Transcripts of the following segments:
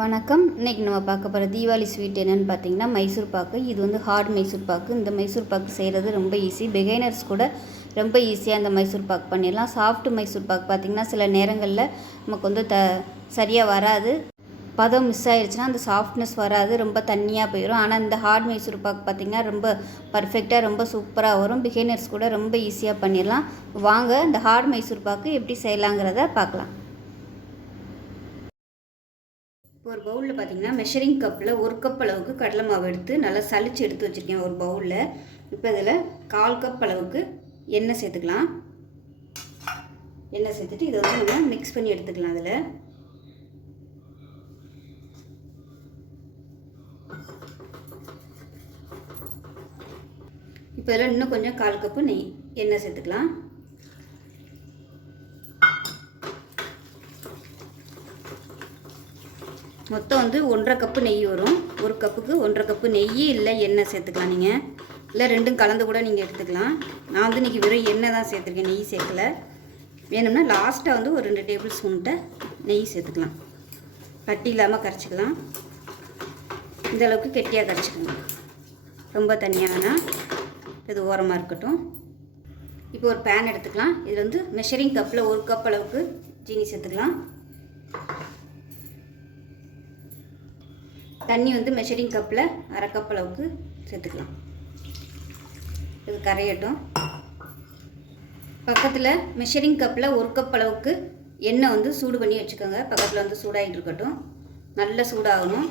வணக்கம். இன்றைக்கி நம்ம பார்க்க போகிற தீபாவளி ஸ்வீட் என்னென்னு பார்த்தீங்கன்னா மைசூர் பாக்கு. இது வந்து ஹார்ட் மைசூர் பாக்கு. இந்த மைசூர் பாக்கு செய்கிறது ரொம்ப ஈஸி. பிகைனர்ஸ் கூட ரொம்ப ஈஸியாக இந்த மைசூர் பாக்கு பண்ணிடலாம். சாஃப்ட் மைசூர் பாக்கு பார்த்திங்கன்னா சில நேரங்களில் நமக்கு வந்து சரியாக வராது. பதம் மிஸ் ஆகிடுச்சுன்னா அந்த சாஃப்ட்னஸ் வராது, ரொம்ப தண்ணியாக போயிடும். ஆனால் இந்த ஹார்ட் மைசூர் பாக்கு பார்த்திங்கன்னா ரொம்ப பர்ஃபெக்டாக ரொம்ப சூப்பராக வரும். பிகைனர்ஸ் கூட ரொம்ப ஈஸியாக பண்ணிடலாம். வாங்க இந்த ஹார்ட் மைசூர் பாக்கு எப்படி செய்யலாங்கிறத பார்க்கலாம். ஒரு பவுலில் பார்த்திங்கன்னா மெஷரிங் கப்பில் 1 கப் அளவுக்கு கடலை மாவு எடுத்து நல்லா சளிச்சு எடுத்து வச்சுருக்கேன் ஒரு பவுலில். இப்போ இதில் 1/4 கப் அளவுக்கு எண்ணெய் சேர்த்துக்கலாம். எண்ணெய் சேர்த்துட்டு இதை வந்து நம்ம மிக்ஸ் பண்ணி எடுத்துக்கலாம். அதில் இப்போ இதில் இன்னும் கொஞ்சம் 1/4 கப்பு எண்ணெய் சேர்த்துக்கலாம். மொத்தம் வந்து 1/2 கப்பு நெய் வரும். ஒரு கப்புக்கு 1/2 கப்பு நெய் இல்லை எண்ணெய் சேர்த்துக்கலாம். நீங்கள் இல்லை ரெண்டும் கலந்து கூட நீங்கள் எடுத்துக்கலாம். நான் வந்து இன்றைக்கி வெறும் எண்ணெய் தான் சேர்த்துருக்கேன், நெய் சேர்க்கலை. வேணும்னா லாஸ்ட்டாக வந்து ஒரு 2 டேபிள் ஸ்பூன்கிட்ட நெய் சேர்த்துக்கலாம். கட்டி இல்லாமல் கரைச்சிக்கலாம். இந்த அளவுக்கு கெட்டியாக கரைச்சிக்கணும், ரொம்ப தனியானா. இது ஓரமாக இருக்கட்டும். இப்போ ஒரு பேன் எடுத்துக்கலாம். இதில் வந்து மெஷரிங் கப்பில் 1 கப் அளவுக்கு ஜீனி சேர்த்துக்கலாம். தண்ணி வந்து மெஷரிங் கப்பில் 1/2 கப் அளவுக்கு சேர்த்துக்கலாம். இது கரையட்டும். பக்கத்தில் மெஷரிங் கப்பில் 1 கப் அளவுக்கு எண்ணெய் வந்து சூடு பண்ணி வச்சுக்கோங்க. பக்கத்தில் வந்து சூடாகிட்டு இருக்கட்டும், நல்ல சூடாகணும்.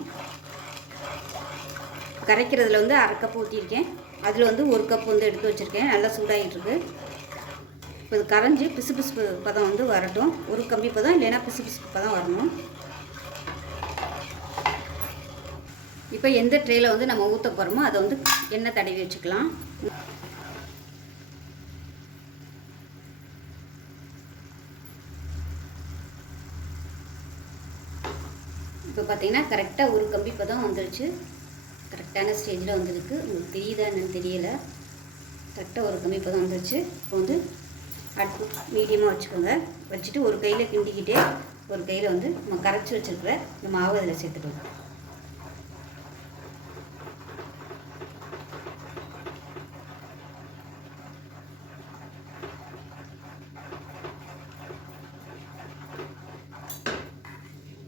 கரைக்கிறதுல வந்து 1/2 கப் ஊற்றிருக்கேன். அதில் வந்து 1 கப் வந்து எடுத்து வச்சுருக்கேன். நல்லா சூடாகிட்டுருக்கு. இப்போ இது கரைஞ்சி பிசு பிசு பதம் வந்து வரட்டும். ஒரு கம்பி பதம் இல்லைன்னா பிசு பிசு பதம் வரணும். இப்போ எந்த ட்ரேயில் வந்து நம்ம ஊற்ற போகிறோமோ அதை வந்து எண்ணெய் தடவி வச்சுக்கலாம். இப்போ பார்த்தீங்கன்னா கரெக்டாக ஒரு கம்பி பதம் வந்துருச்சு. கரெக்டான ஸ்டேஜில் வந்துருக்கு. உங்களுக்கு தெரியுதா என்னன்னு தெரியலை. கரெக்டாக ஒரு கம்பி பதம் வந்துருச்சு. இப்போ வந்து அடுப்பு மீடியமாக வச்சுக்கோங்க. வச்சுட்டு ஒரு கையில் கிண்டிக்கிட்டே ஒரு கையில் வந்து நம்ம கரைச்சி வச்சுருக்கிற இந்த மாவு அதில் சேர்த்துக்கலாம்.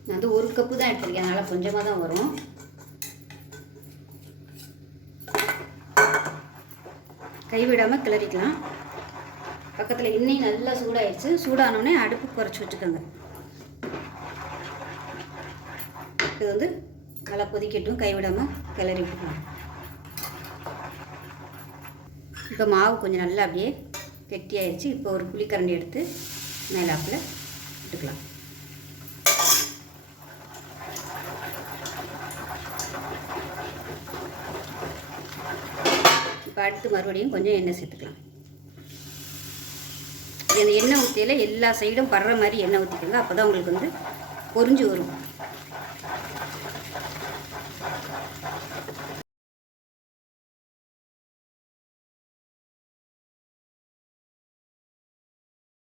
நான் வந்து 1 கப்பு தான் எடுத்துருக்கேன், அதனால் கொஞ்சமாக தான் வரும். கைவிடாமல் கிளறிக்கலாம். பக்கத்தில் எண்ணெய் நல்லா சூடாகிடுச்சு. சூடானோடனே அடுப்பு குறைச்சி வச்சுக்கோங்க. இது வந்து நல்லா கொதிக்கட்டும், கைவிடாமல் கிளறி விட்டுக்கலாம். இப்போ மாவு கொஞ்சம் நல்லா அப்படியே கெட்டியாகிடுச்சு. இப்போ ஒரு புளிக்கரண்டி எடுத்து மேலாப்பில் விட்டுக்கலாம். இப்போ அடுத்து மறுபடியும் கொஞ்சம் எண்ணெய் சேர்த்துக்கலாம். இந்த எண்ணெய் ஊற்றியில் எல்லா சைடும் படுற மாதிரி எண்ணெய் ஊற்றிக்கோங்க. அப்போ தான் உங்களுக்கு வந்து பொரிஞ்சு வரும்.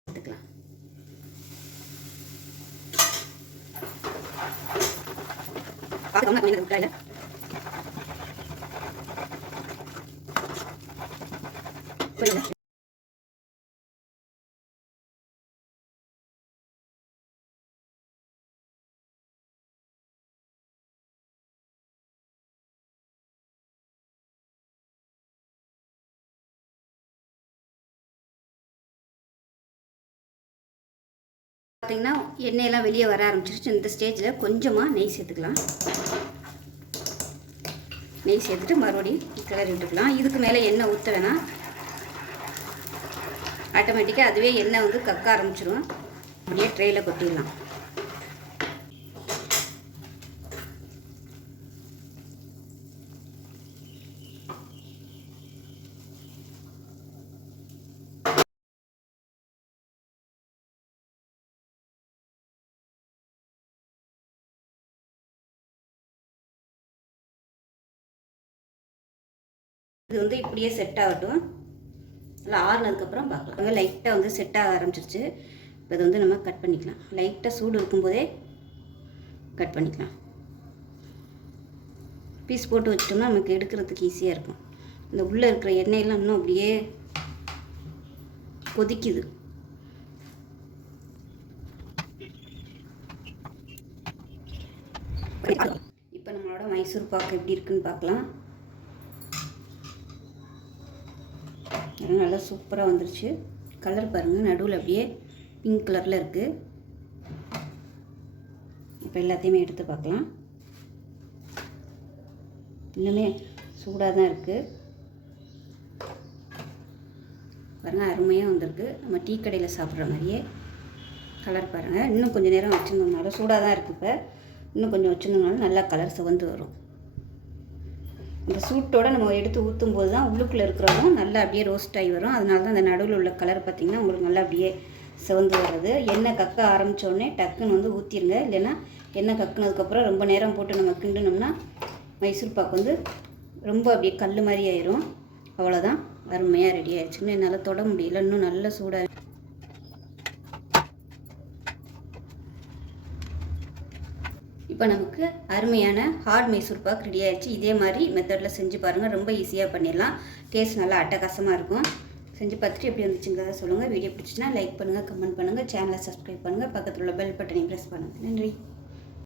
எடுத்துக்கலாம். பார்த்திங்கன்னா எண்ணெயெல்லாம் வெளியே வர ஆரம்பிச்சிருச்சு. இந்த ஸ்டேஜில் கொஞ்சமாக நெய் சேர்த்துக்கலாம். நெய் சேர்த்துட்டு மறுபடியும் கிளறி விட்டுக்கலாம். இதுக்கு மேலே எண்ணெய் ஊற்ற வேணாம். ஆட்டோமேட்டிக்காக அதுவே எண்ணெய் வந்து கக்க ஆரம்பிச்சிடும். அப்படியே ட்ரேயில் கொட்டிடலாம். இது வந்து இப்படியே செட் ஆகட்டும். நல்லா ஆறுனதுக்கப்புறம் பார்க்கலாம். லைட்டாக வந்து செட் ஆக ஆரம்பிச்சிருச்சு. இப்போ இதை வந்து நம்ம கட் பண்ணிக்கலாம். லைட்டாக சூடு இருக்கும்போதே கட் பண்ணிக்கலாம். பீஸ் போட்டு வச்சிட்டோம்னா நமக்கு எடுக்கிறதுக்கு ஈஸியாக இருக்கும். இந்த உள்ளே இருக்கிற எண்ணெயெல்லாம் இன்னும் அப்படியே கொதிக்குது. இப்போ நம்மளோட மைசூர் பாக்கு எப்படி இருக்குன்னு பார்க்கலாம். நல்லா சூப்பராக வந்துருச்சு. கலர் பாருங்கள், நடுவில் அப்படியே பிங்க் கலரில் இருக்குது. இப்போ எல்லாத்தையுமே எடுத்து பார்க்கலாம். இன்னுமே சூடாக தான் இருக்குது பாருங்கள், அருமையாக வந்திருக்கு. நம்ம டீ கடையில் சாப்பிட்ற மாதிரியே கலர் பாருங்கள். இன்னும் கொஞ்சம் நேரம் வச்சுருந்தோம்னால சூடாக தான் இருக்குது. இப்போ இன்னும் கொஞ்சம் வச்சுருந்தோம்னால நல்லா கலர் சிவந்து வரும். இந்த சூட்டோடு நம்ம எடுத்து ஊற்றும் போது தான் உள்ளுக்குள்ளே இருக்கிறதும் நல்லா அப்படியே ரோஸ்ட் ஆகி வரும். அதனால தான் அந்த நடுவில் உள்ள கலர் பார்த்திங்கன்னா உங்களுக்கு நல்லா அப்படியே சிவந்து வர்றது. எண்ணெய் கக்க ஆரம்பித்தோடனே டக்குன்னு வந்து ஊற்றிடுங்க. இல்லைன்னா எண்ணெய் கக்குனதுக்கப்புறம் ரொம்ப நேரம் போட்டு நம்ம கிண்டினோம்னா மைசூர் பாக்கு வந்து ரொம்ப அப்படியே கல் மாதிரி ஆயிரும். அவ்வளோதான், அருமையாக ரெடி ஆகிடுச்சுன்னு என்னால் தொட முடியல. இன்னும் நல்ல சூடாக. இப்போ நமக்கு அருமையான ஹார்ட் மைசூர் பாக் ரெடி ஆகிடுச்சு. இதே மாதிரி மெத்தடில் செஞ்சு பாருங்கள், ரொம்ப ஈஸியாக பண்ணிடலாம். டேஸ்ட் நல்லா அட்டகாசமாக இருக்கும். செஞ்சு பார்த்துட்டு எப்படி வந்துச்சுங்கிறத சொல்லுங்கள். வீடியோ பிடிச்சின்னா லைக் பண்ணுங்கள், கமெண்ட் பண்ணுங்கள், சேனலை சப்ஸ்கிரைப் பண்ணுங்கள், பக்கத்தில் உள்ள பெல் பட்டனை ப்ரெஸ் பண்ணுங்கள். நன்றி.